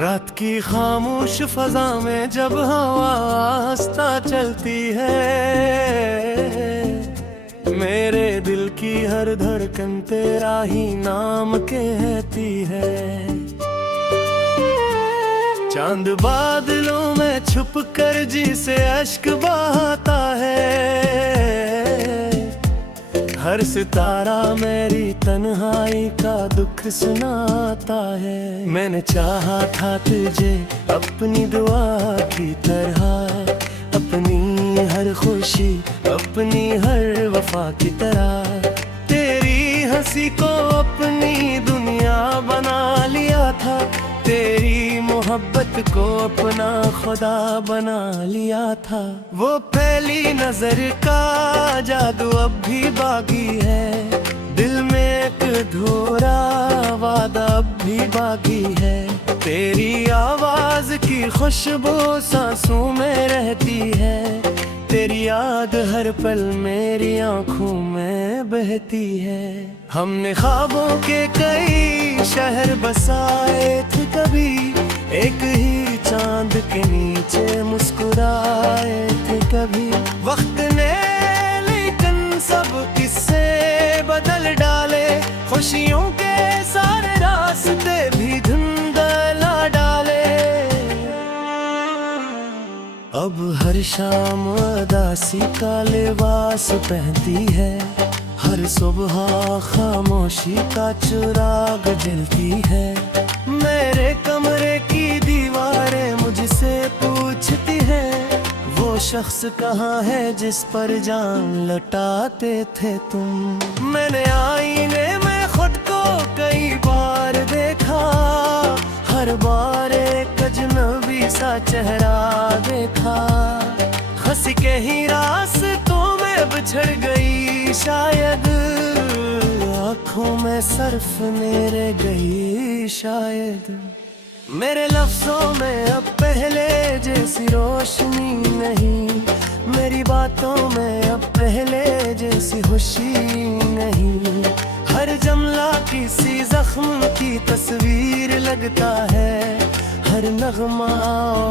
रात की खामोश फजा में जब हवा आस्ता चलती है, मेरे दिल की हर धड़कन तेरा ही नाम कहती है। चांद बादलों में छुप कर जी से अश्क बहाता है, हर सितारा मेरी तन्हाई का दुख सुनाता है। मैंने चाहा था तुझे अपनी दुआ की तरह, अपनी हर खुशी अपनी हर वफा की तरह। तेरी हंसी को अपनी दुनिया बना लिया था, तेरी मोहब्बत को अपना खुदा बना लिया था। वो पहली नजर का जादू अब भी बाकी है, दिल में एक अधूरा वादा अब भी बाकी है। तेरी आवाज की खुशबू सांसों में रहती है, तेरी याद हर पल मेरी आंखों में बहती है। हमने ख्वाबों के कई शहर बसाए थे कभी, एक ही चांद के नीचे मुस्कुराए थे कभी। वक्त ने लेकिन सब किस्से बदल डाले, खुशियों के सारे रास्ते भी धुंधला डाले। अब हर शाम उदासी का लिबास पहनती है, हर सुबह खामोशी का चिराग जलती है। मेरे कमरे की दीवारें मुझसे पूछती हैं, वो शख्स कहाँ है जिस पर जान लौटाते थे तुम। मैंने आईने में खुद को कई बार देखा, हर बार एक अजनबी सा चेहरा देखा। हंस के ही रास्तों में बिछड़ गई शायद, आँखों में सर्फ मेरे गई शायद। मेरे लफ्जों में अब पहले जैसी रोशनी नहीं, मेरी बातों में अब पहले जैसी खुशी नहीं। हर जुमला किसी जख्म की तस्वीर लगता है, हर नगमा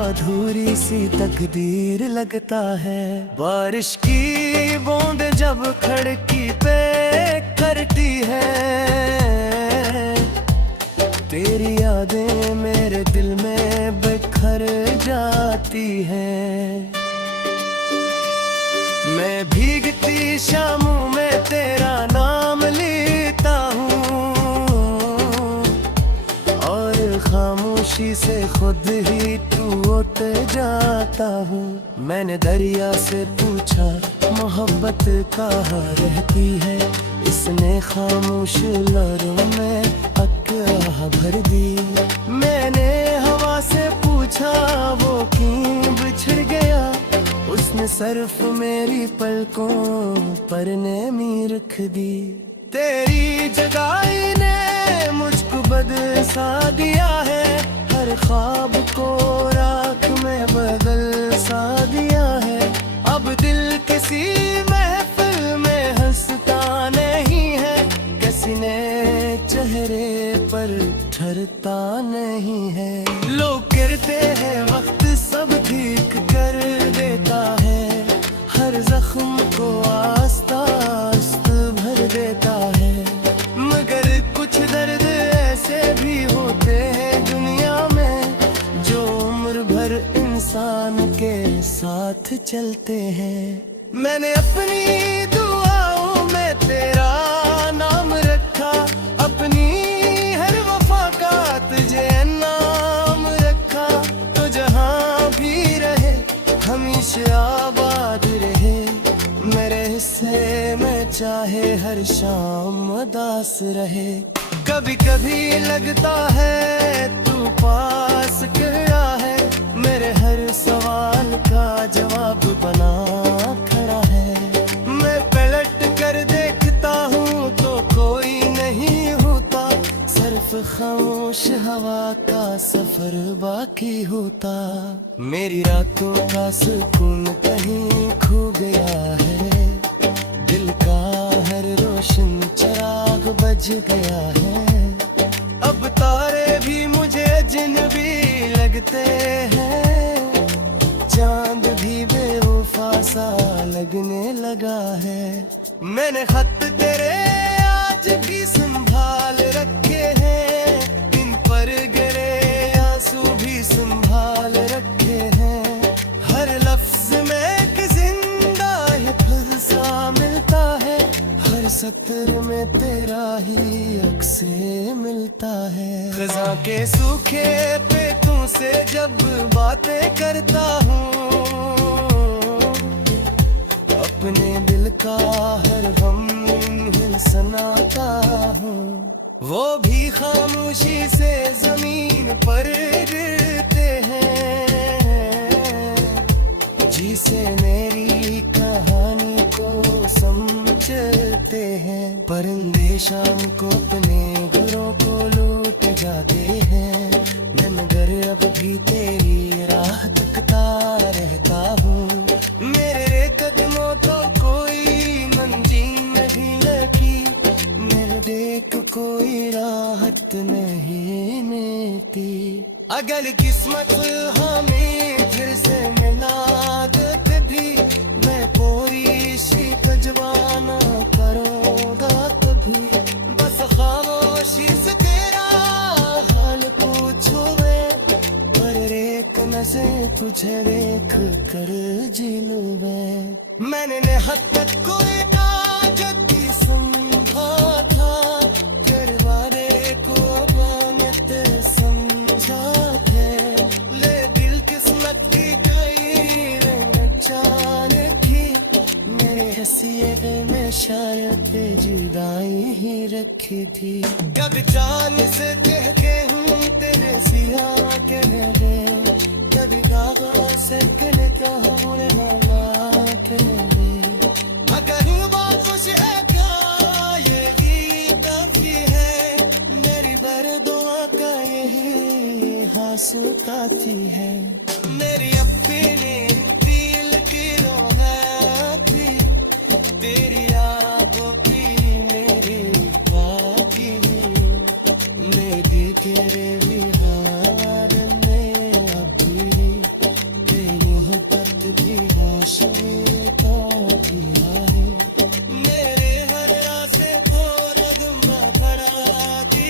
अधूरी सी तकदीर लगता है। बारिश की बूंद जब खिड़की पे करती है, तेरी यादें मेरे दिल में बिखर जाती हैं। मैं भीगती शामों में तेरा नाम लेता हूँ, और खामोशी से खुद ही टूट जाता हूँ। मैंने दरिया से पूछा मोहब्बत कहाँ रहती है, इसने खामोश लहरों में अक्का भर दी। मैंने हवा से पूछा वो क्यों बिछड़ गया, उसने सिर्फ मेरी पलकों पर नेमी रख दी। तेरी जगाई ने मुझको बदल सा दिया है, हर ख्वाब को राख में बदल सा दिया है। अब दिल किसी महफिल में हंसता नहीं है, किसी ने चेहरे पर ठहरता नहीं है। लोग कहते हैं वक्त सब ठीक कर देता है, हर जख्म को आस्ता आस्ता भर देता है। मगर कुछ दर्द ऐसे भी होते हैं दुनिया में, जो उम्र भर इंसान के साथ चलते हैं। मैंने अपनी दुआओं में तेरा नाम रखा, अपनी हर वफा का तुझे नाम रखा। तो जहाँ भी रहे हमेशा आबाद रहे, मेरे हिस्से में चाहे हर शाम उदास रहे। कभी कभी लगता है तू पास खड़ा है, मेरे हर सवाल का जवाब बना खड़ा है। मैं पलट कर देखता हूँ तो कोई नहीं होता, सिर्फ खामोश हवा का सफर बाकी होता। मेरी रातों का सुकून कहीं खो गया है, दिल का हर रोशन गया है। अब तारे भी मुझे अजनबी लगते हैं, चांद भी बेवफा सा लगने लगा है। मैंने खत तेरे आज भी संभाल रखे हैं, इन पर गिरे आंसू भी संभाल रखे हैं। हर लफ्ज में एक जिंदा हिफ्ज़ सा मिलता है, हर सत्र में तेरा ही अक्से मिलता है। ख़ज़ां के सूखे पेटों से जब बातें करता हूँ, अपने दिल का हर गम सुनाता हूँ। वो भी खामोशी से जमीन पर गिरते हैं, जिसे मेरी कहानी को समझते हैं। परिंदे शाम को अपने घरों को लूट जाते हैं, मैं मगर अब भी तेरी राह तकता रहता हूँ। मेरे कदमों तो कोई मंजिल नहीं लगी, मेरे देख कोई राहत नहीं मिलती। अगर किस्मत हमें फिर से मिला दे कभी, मैं पूरी शिक जवाना करूँगा कभी। बस खामोशी से तेरा हाल पूछूं मैं, पर एक नज़र तुझे देख कर जी लूं मैं। मैंने निहत तक कोई ताजती समझा था, तेरे वादे को अमानत समझा थे। ले दिल किस्मत की कई रंग जाने की, मेरे हसीयत में शायद जुदाई ही रखी थी। कभी जान से कह के हूँ तेरे सिया कह दे, कभी गागा से कहने का हूँ मामा कह दे। अगर बात खुश है क्या ये भी काफी है, मेरी बरदुआ का यही हासिल काफी है। मेरी अपनी दिल की रोहानी, तेरी आंखों की मेरी बाकी, मेरी तेरे बिहार में अब भी तेरी मोहब्बत की रोशनी का दिया है। मेरे हर रास्ते को रदमा खड़ा दी।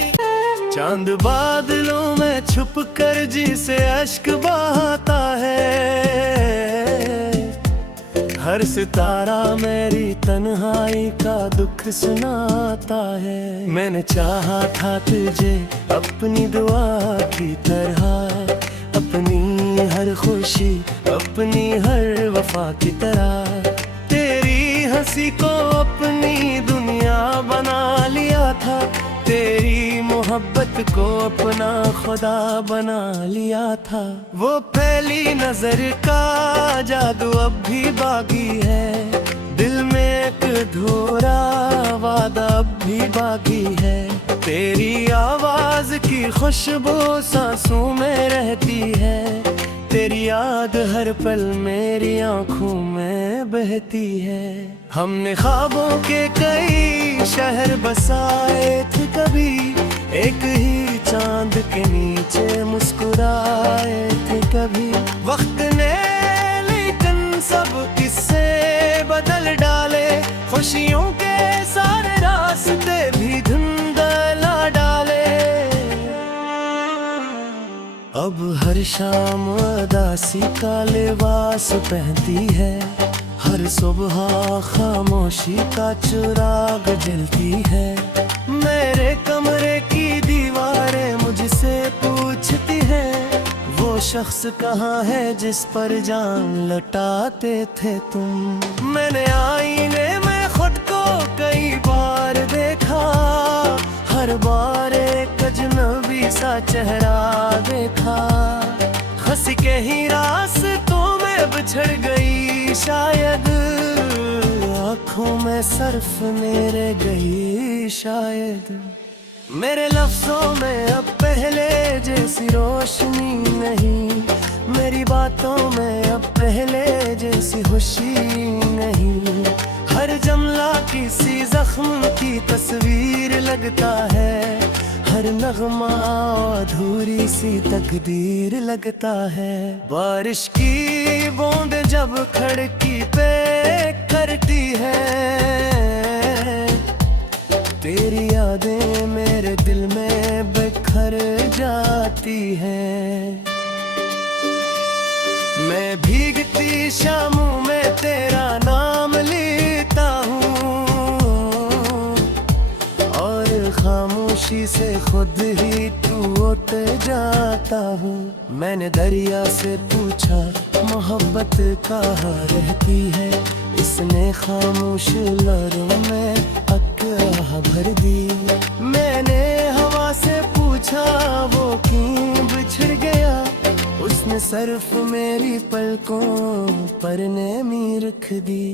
चांद बादलों में छुप कर जी से अश्क बहाता है, हर सितारा मेरी तन्हाई का दुख सुनाता है। मैंने चाहा था तुझे अपनी दुआ की तरह, अपनी हर खुशी अपनी हर वफा की तरह। तेरी हंसी को अपनी दुनिया बना लिया था, तेरी मोहब्बत को अपना खुदा बना लिया था। वो पहली नजर का जादू अब भी बाकी है, दिल में एक अधूरा वादा अब भी बाकी है। तेरी आवाज की खुशबू सांसों में रहती है, तेरी याद हर पल मेरी आंखों में बहती है। हमने ख्वाबों के कई शहर बसाए थे कभी, एक ही चांद के नीचे मुस्कुराए थे कभी। वक्त ने लेकिन सब किस्से बदल डाले, खुशियों के सारे रास्ते भी धुंधला डाले। अब हर शाम उदासी का लिबास पहनती है, हर सुबह खामोशी का चिराग जलती है। मेरे कमरे की दीवारें मुझसे पूछती हैं, वो शख्स कहाँ है जिस पर जान लौटाते थे तुम। मैंने आईने में खुद को कई बार देखा, हर बार एक अजनबी सा चेहरा देखा। हंस के ही रास्तों में बिछड़ गई शायद, आँखों में सर्फ मेरे गई शायद। मेरे लफ्जों में अब पहले जैसी रोशनी नहीं, मेरी बातों में अब पहले जैसी खुशी नहीं। हर जुमला किसी जख्म की तस्वीर लगता है, हर नगमा अधूरी सी तकदीर लगता है। बारिश की बूंद जब खिड़की पे करती है, तेरी यादें मेरे दिल में बिखर जाती हैं। मैं भीगती शामों में तेरा नाम लेता हूँ और खामोशी से खुद ही टूट जाता हूँ। मैंने दरिया से पूछा मोहब्बत कहाँ रहती है, इसने खामोश लहरों में अक्का भर दी। मैंने हवा से पूछा वो क्यों बिछड़ गया, उसने सिर्फ मेरी पलकों पर नेमी रख दी।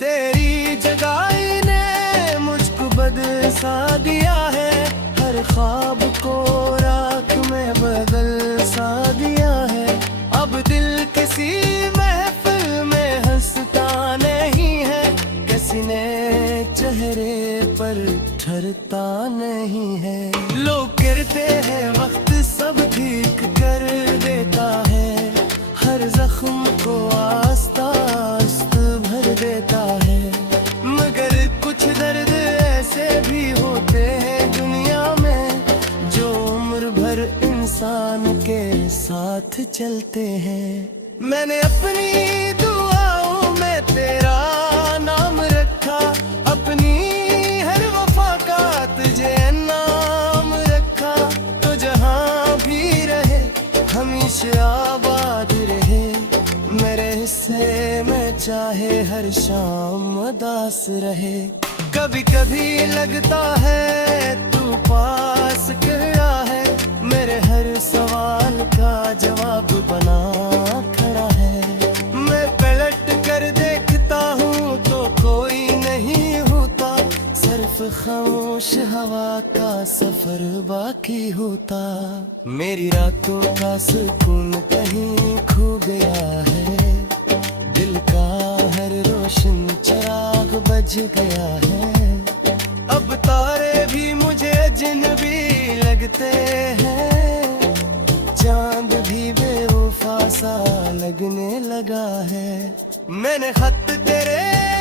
तेरी जगाई ने मुझको बदसा दिया है, हर ख्वाब को राख में बदल सा दिया है। अब दिल किसी महफिल में हंसता नहीं है, किसी ने चेहरे पर ठहरता नहीं है। लोग कहते हैं वक्त सब ठीक कर देता है, हर जख्म को आस्ता आस्ता भर देता है। मगर कुछ दर्द ऐसे भी होते हैं दुनिया में, जो उम्र भर इंसान के साथ चलते हैं। मैंने अपनी दुआओं में तेरा नाम रखा, अपनी हर वफा का तुझे नाम रखा। तो जहाँ भी रहे हमेशा आबाद रहे, मेरे हिस्से में चाहे हर शाम उदास रहे। कभी कभी लगता है तू पास गया है, मेरे हर सवाल का जवाब बना खड़ा है। मैं पलट कर देखता हूँ तो कोई नहीं होता, सिर्फ खामोश हवा का सफर बाकी होता। मेरी रातों का सुकून कहीं खो गया है, दिल का हर रोशन चिराग बज गया है। अब तारे भी मुझे अजनबी लगते हैं, चांद भी बेवफा सा लगने लगा है। मैंने खत तेरे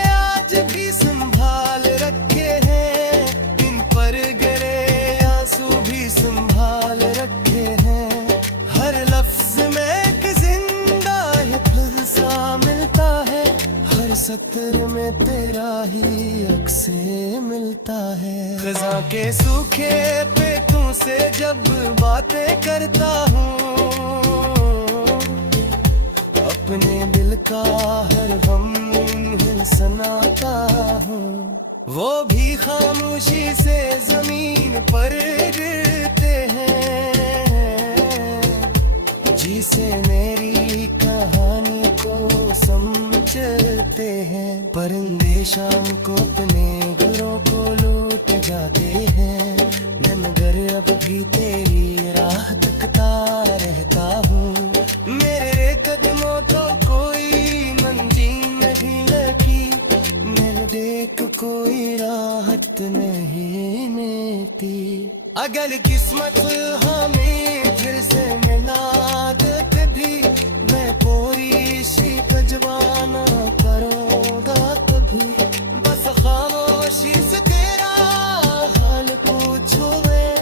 आज भी संभाल रखे हैं, इन पर गिरे आंसू भी संभाल रखे हैं। हर लफ्ज में एक जिंदा हिफ्ज़ सा मिलता है, हर सत्र में तेरा ही अक्से मिलता है। ख़ज़ां के सूखे पेटों से जब बातें करता हूँ, अपने दिल का हर गम सुनाता हूँ। वो भी खामोशी से जमीन पर गिरते हैं, जिसे मेरी कहानी को समझते हैं। परिंदे शाम को अपने घरों को लौट जाते हैं, मैं मगर अब भी तेरी राह तकता रहता हूँ। मेरे कदमों तो कोई मंजिल नहीं लगी, मेरे देख कोई राहत नहीं मिलती। अगर किस्मत हमें फिर से मिला दे कभी, मैं पूरी सी जवाना करूँगा कभी। बस खामोशी से तेरा हाल पूछो मैं,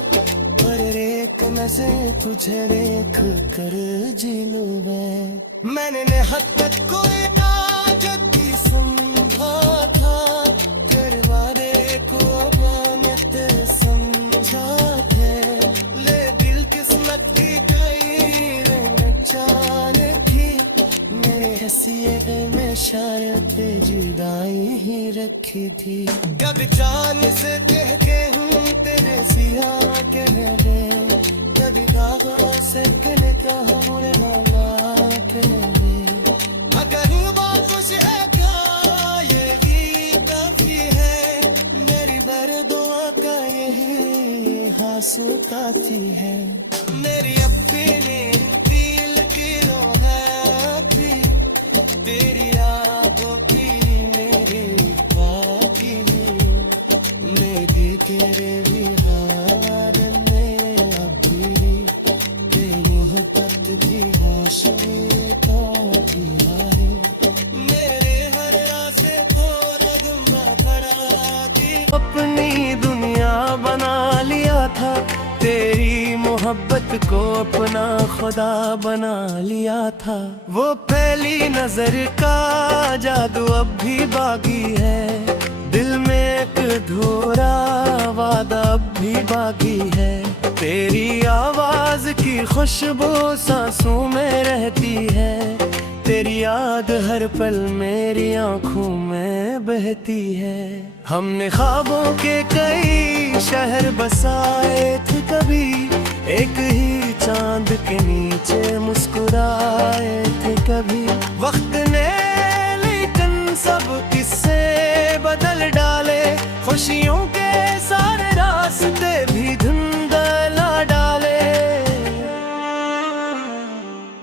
पर एक नज़र तुझे देख कर जी लूँ मैं। मैंने निहत तक कोई ताजती समझा था, तेरे वादे को अमानत समझा है। ले दिल किस्मत की गई रंग जाने की, मेरे हसीयत में शायद जुदाई ही रखी थी। कभी जान से कह के हूँ तेरे सिया कह दे, कभी दागों से कहने का होने वाला कह दे। अगर हुआ कुछ है क्या ये भी काफी है, मेरी बरदुआ का यही हासिल काफी है। मेरी अपनी दिल की रोह है भी, तेरी यादों की मेरी बाकी, मेरी तेरे भी हार में वक्त को अपना खुदा बना लिया था। वो पहली नजर का जादू अब भी बाकी है, दिल में एक अधूरा वादा अब भी बाकी है। तेरी आवाज की खुशबू सांसों में रहती है, तेरी याद हर पल मेरी आंखों में बहती है। हमने ख्वाबों के कई शहर बसाए थे कभी, एक ही चांद के नीचे मुस्कुराए थे कभी। वक्त ने लेकिन सब किस्से बदल डाले, खुशियों के सारे रास्ते भी धुंधला डाले।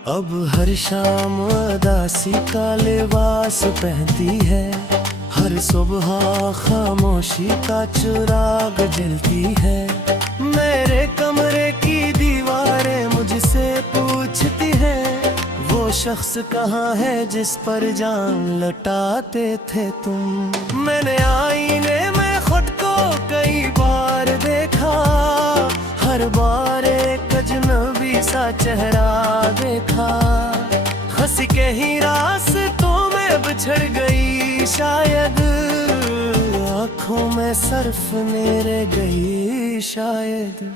अब हर शाम उदासी का लिबास पहनती है, हर सुबह खामोशी का चिराग जलती है। मेरे कमरे की दीवारें मुझसे पूछती हैं, वो शख्स कहाँ है जिस पर जान लौटाते थे तुम। मैंने आईने में खुद को कई बार देखा, हर बार एक अजनबी सा चेहरा देखा। हंस के ही रास्तों में बिछड़ गई शायद, आँखों में सर्फ मेरे गई शायद।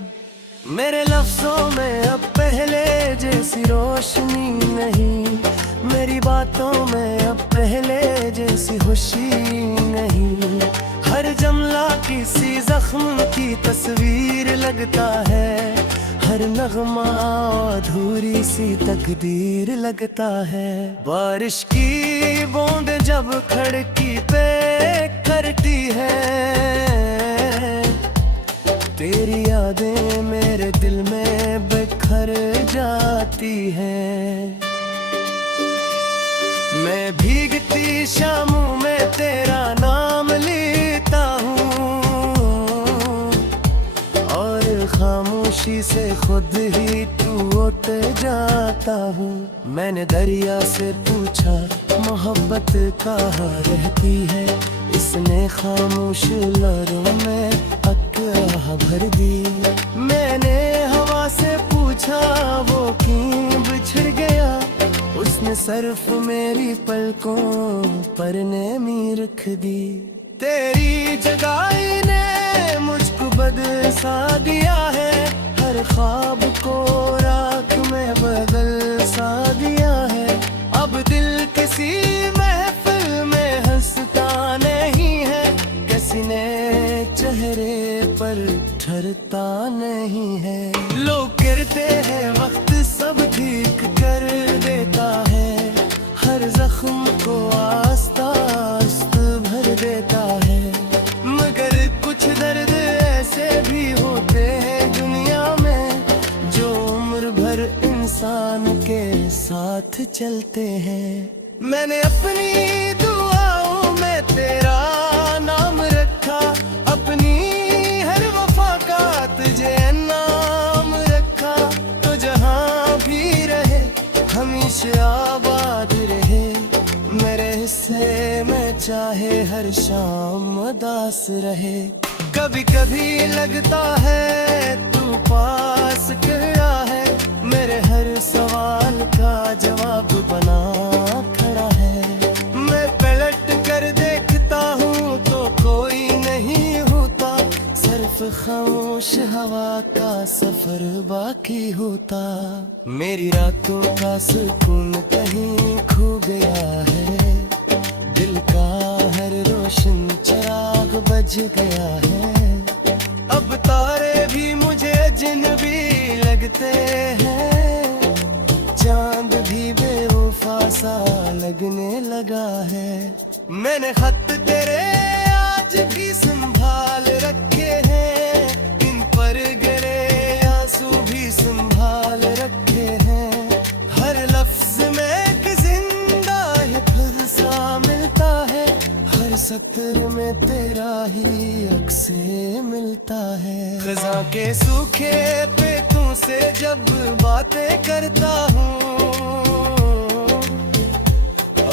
मेरे लफ्जों में अब पहले जैसी रोशनी नहीं, मेरी बातों में अब पहले जैसी खुशी नहीं। हर जमला किसी जख्म की तस्वीर लगता है, हर नगमा अधूरी सी तकदीर लगता है। बारिश की बूंद जब खिड़की पे करती है, तेरी यादें मेरे दिल में बिखर जाती हैं। मैं भीगती शामों में तेरा नाम लेता हूँ, और खामोशी से खुद ही टूट जाता हूँ। मैंने दरिया से पूछा मोहब्बत कहाँ रहती है, इसने खामोश लहरों में अक्ल भर दी। मैंने हवा से पूछा वो क्यों बिछड़ गया, उसने सर्फ मेरी पलकों पर नेमी रख दी। तेरी जगाई ने मुझको बदल सा दिया है, हर ख्वाब को राख में बदल सा दिया है। अब दिल किसी महफिल में हंसता नहीं है, किसी ने चेहरे पर ठहरता नहीं है। लोग गिरते हैं वक्त सब ठीक कर देता है, हर जख्म को आस्ता आस्ता भर देता है। मगर कुछ दर्द ऐसे भी होते हैं दुनिया में, जो उम्र भर इंसान के साथ चलते हैं। मैंने अपनी दुआओं में तेरा नाम रखा, अपनी हर वफा का तुझे नाम रखा। तो जहाँ भी रहे हमेशा आबाद रहे, मेरे हिस्से में चाहे हर शाम उदास रहे। कभी कभी लगता है तू पास खड़ा है, मेरे हर सवाल का जवाब बना खड़ा है। मैं पलट कर देखता हूँ तो कोई नहीं होता, सिर्फ खामोश हवा का सफर बाकी होता। मेरी रातों का सुकून कहीं खो गया है, दिल का हर रोशन चिराग बुझ गया है। अब तारे भी मुझे अजनबी लगते हैं, चांद भी बेवफा सा लगने लगा है। मैंने खत तेरे आज भी संभाल रखे हैं, इन पर गिरे आंसू भी संभाल रखे हैं। हर लफ्ज में एक जिंदा हिफ्ज़ सा मिलता है, हर सत्र में तेरा ही अक्से मिलता है। खज़ां के सूखे पेटों से जब बातें करता हूँ,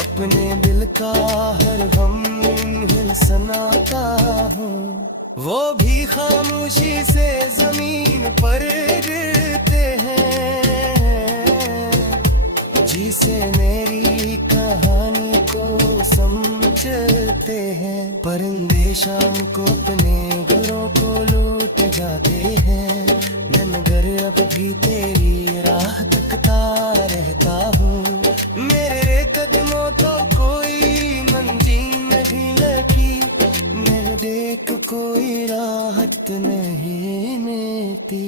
अपने दिल का हर गम हिल सुनाता हूँ। वो भी खामोशी से जमीन पर गिरते हैं, जिसे मेरी कहानी को समझते हैं। परिंदे शाम को अपने घरों को लूट जाते हैं, मैं मगर अब भी तेरी राह तकता रहता हूँ। मेरे कदमों तो कोई मंजिल नहीं लगी, मैंने देख कोई राहत नहीं मिलती।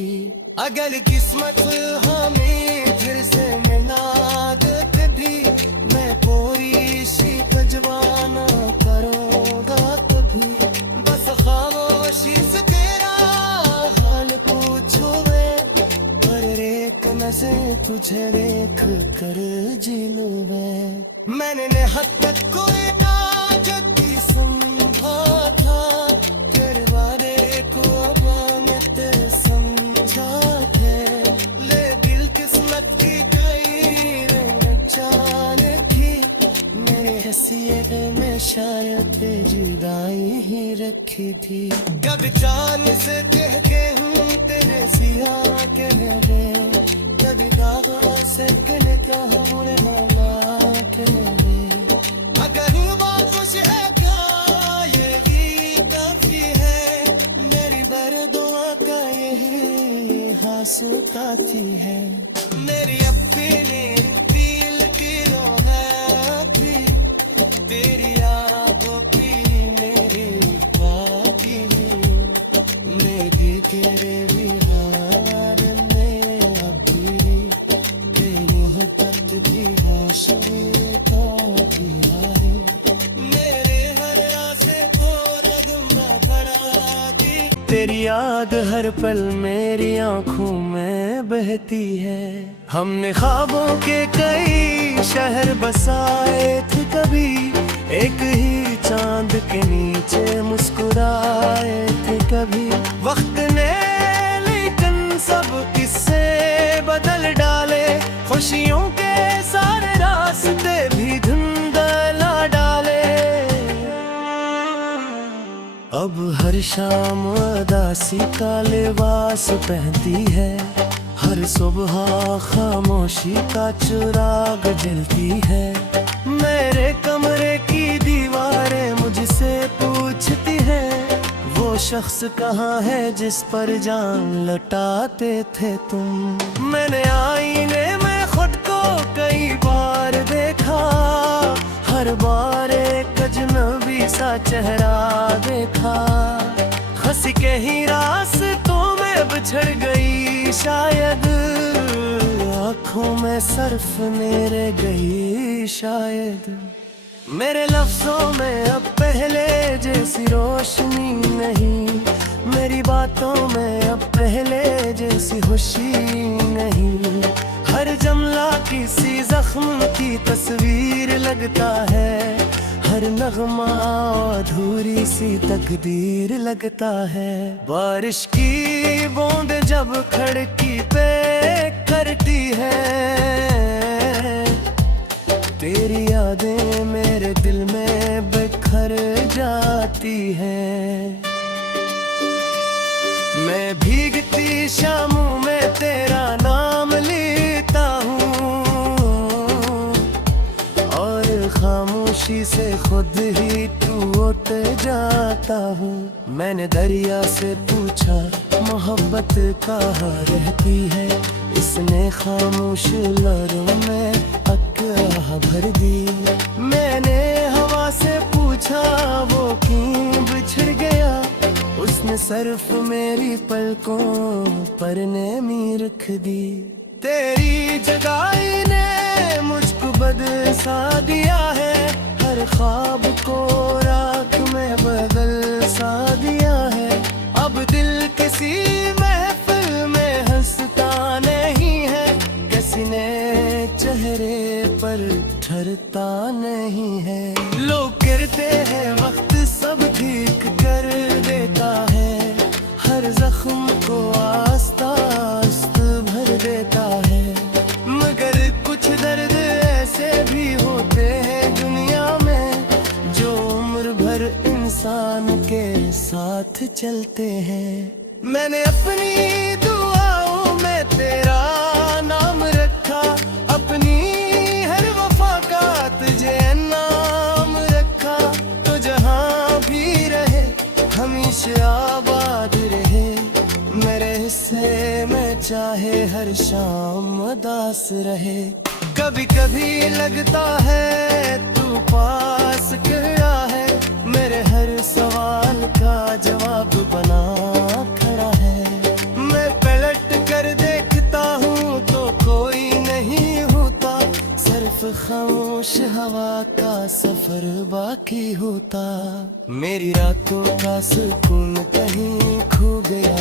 अगर किस्मत हमें फिर से मिला दे कभी, मैं पूरी सी जवाना करूँगा कभी। बस खामोशी से तेरा हाल पूछो मैं, पर एक नजर तुझे देख कर जी लूं मैं। मैंने हद तक कोई ताकत की समझा था, तेरे वादे को अमानत समझा है। ले दिल किस्मत की कई रंग जाने की, मेरे हैसियत में शायद जुदाई ही रखी थी। कभी जान से कह के हूँ तेरे सिया के रे, कभी दागों से कहने का हूँ मामा के रे। अगर बात कुछ है क्या ये भी काफी है, मेरी बरदुआ का यही हासुकाती है। मेरी अपनी दिल की रोहत भी तेरी आंखों की मेरी बाकी, मेरी तेरे बिहार में अभी तेरी मोहब्बत की हौसले का दिया है। मेरे हर रास्ते को रदमा खड़ा दी, तेरी याद हर पल मेरी आंखों में बहती है। हमने ख्वाबों के कई शहर बसाए थे कभी, एक ही चांद के नीचे मुस्कुराए थे कभी। वक्त ने लेकिन सब किस्से बदल डाले, खुशियों के सारे रास्ते भी धुंधला डाले। अब हर शाम उदासी का लिबास पहनती है, हर सुबह खामोशी का चिराग जलती है। मेरे कमरे की दीवारें मुझसे पूछती हैं, वो शख्स कहाँ है जिस पर जान लौटाते थे तुम। मैंने आईने में खुद को कई बार देखा, हर बार एक अजनबी सा चेहरा देखा। हंसी के ही रास्तों में बिछड़ गई शायद, आँखों में सर्फ मेरे गई शायद। मेरे लफ्जों में अब पहले जैसी रोशनी नहीं, मेरी बातों में अब पहले जैसी खुशी नहीं। हर जमला किसी जख्म की तस्वीर लगता है, हर नगमा अधूरी सी तकदीर लगता है। बारिश की बूंद जब खिड़की पे करती है, तेरी यादें मेरे दिल में बिखर जाती हैं। मैं भीगती शामों में तेरा नाम लेता हूँ, और खामोशी से खुद ही टूट जाता हूँ। मैंने दरिया से पूछा मोहब्बत कहाँ रहती है, इसने खामोश लहरों में अक्का भर दी। मैंने हवा से पूछा वो क्यों बिछड़ गया, उसने सर्फ मेरी पलकों पर नेमी रख दी। तेरी जुदाई ने मुझको बदसा दिया है, हर ख्वाब को राख में बदल सा दिया है। अब दिल किसी महफिल में हंसता नहीं है, किसी ने चेहरे पर ठहरता नहीं है। लोग कहते हैं वक्त सब ठीक कर देता है, हर जख्म को आस्ता आस्ता भर देता है। मगर कुछ दर्द ऐसे भी होते हैं दुनिया में, जो उम्र भर इंसान के साथ साथ चलते हैं। मैंने अपनी दुआओं में तेरा नाम रखा, अपनी हर वफा का तुझे नाम रखा। तो जहाँ भी रहे हमेशा आबाद रहे, मेरे हिस्से में चाहे हर शाम उदास रहे। कभी कभी लगता है तू पास खड़ा है, मेरे हर सवाल का जवाब बना खड़ा है। मैं पलट कर देखता हूँ तो कोई नहीं होता, सिर्फ खामोश हवा का सफर बाकी होता। मेरी रातों का सुकून कहीं खो गया